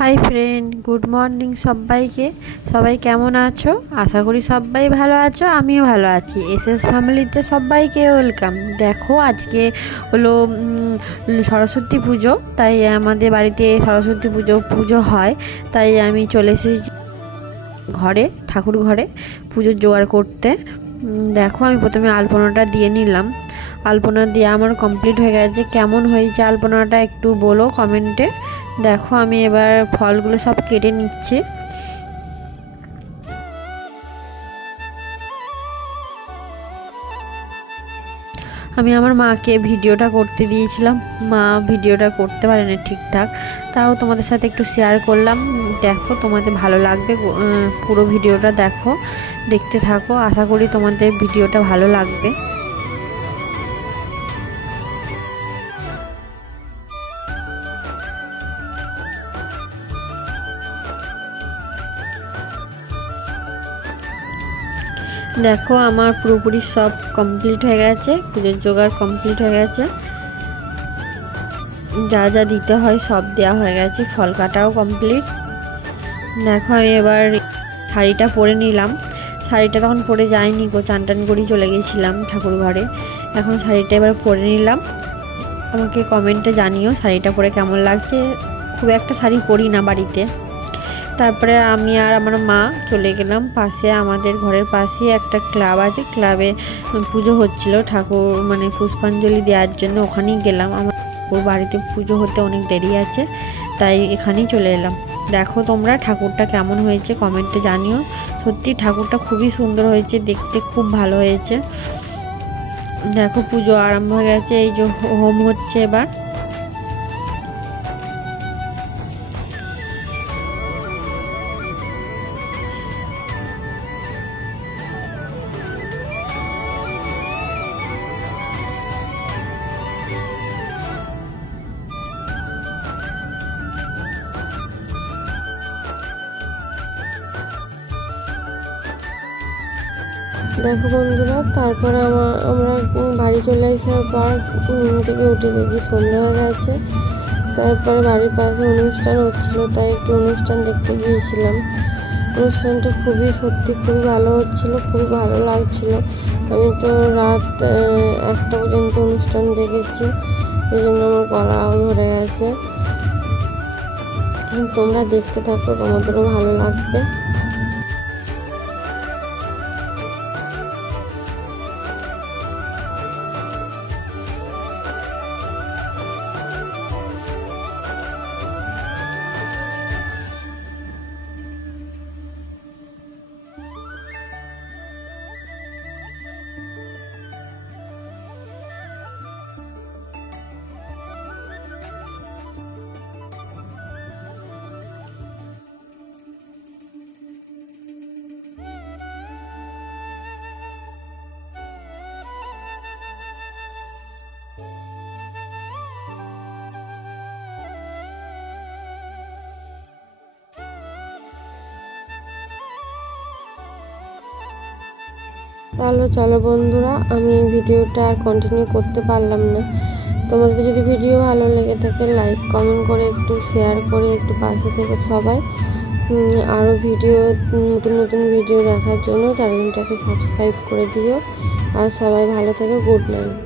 Hi friend, good morning সবাইকে। সবাই কেমন আছো? আশা করি সবাই ভালো আছো, আমিও ভালো আছি। এসএস ফ্যামিলিতে সবাইকে ওয়েলকাম। দেখো, আজকে হলো সরস্বতী পুজো, তাই আমাদের বাড়িতে সরস্বতী পুজো হয়। তাই আমি চলে এসেছি ঘরে, ঠাকুর ঘরে পুজোর জোগাড় করতে। দেখো, আমি প্রথমে আলপনাটা দিয়ে নিলাম। আলপনা দিয়ে আমার কমপ্লিট হয়ে গেছে। কেমন হয়েছে আলপনাটা একটু বলো কমেন্টে। দেখো, আমি এবার ফলগুলো সব কেটে নিচ্ছি। আমি আমার মাকে ভিডিওটা করতে দিয়েছিলাম, মা ভিডিওটা করতে পারেনি ঠিকঠাক, তাও তোমাদের সাথে একটু শেয়ার করলাম। দেখো, তোমাদের ভালো লাগবে, পুরো ভিডিওটা দেখো, দেখতে থাকো। আশা করি তোমাদের ভিডিওটা ভালো লাগবে। দেখো, আমার পুরোপুরি সব কমপ্লিট হয়ে গেছে, পুজোর জোগাড় কমপ্লিট হয়ে গেছে। যা যা দিতে হয় সব দেওয়া হয়ে গেছে, ফল কাটাও কমপ্লিট। দেখো, আমি এবার শাড়িটা পরে নিলাম। শাড়িটা তখন পরে যাইনি গো, চান টান করেই চলে গেছিলাম ঠাকুর ঘরে। এখন শাড়িটা এবার পরে নিলাম। আমাকে কমেন্টে জানিও শাড়িটা পরে কেমন লাগছে। খুব একটা শাড়ি পরি না বাড়িতে। তারপরে আমি আর আমার মা চলে গেলাম পাশে, আমাদের ঘরের পাশে একটা ক্লাব আছে, ক্লাবে পুজো হচ্ছিল, ঠাকুর মানে পুষ্পাঞ্জলি দেওয়ার জন্য ওখানেই গেলাম। আমার বাড়িতে পুজো হতে অনেক দেরি আছে, তাই এখানেই চলে এলাম। দেখো, তোমরা ঠাকুরটা কেমন হয়েছে কমেন্টে জানিও। সত্যি ঠাকুরটা খুবই সুন্দর হয়েছে, দেখতে খুব ভালো হয়েছে। দেখো, পুজো আরম্ভ হয়ে গেছে, এই যে হোম হচ্ছে এবার। দেখো বন্ধুরা, তারপরে আমরা বাড়ি চলে আসার পর ঘুম থেকে উঠে দেখি সন্ধ্যা হয়ে গেছে। তারপরে বাড়ির পাশে অনুষ্ঠান হচ্ছিলো, তাই একটু অনুষ্ঠান দেখতে গিয়েছিলাম। অনুষ্ঠানটা সত্যি খুবই ভালো হচ্ছিলো, খুবই ভালো লাগছিলো। আমি তো রাত 1টা পর্যন্ত অনুষ্ঠান দেখেছি, এই জন্য আমার গলাও ধরে গেছে। তোমরা দেখতে থাকো, তোমাদেরও ভালো লাগবে। তাহলে চলো বন্ধুরা, আমি এই ভিডিওটা আর কন্টিনিউ করতে পারলাম না। তোমাদের যদি ভিডিও ভালো লেগে থাকে, লাইক কমেন্ট করে একটু শেয়ার করে একটু পাশে থেকে সবাই। আরও নতুন নতুন ভিডিও দেখার জন্য চ্যানেলটাকে সাবস্ক্রাইব করে দিও। আর সবাই ভালো থেকো, গুড নাইট।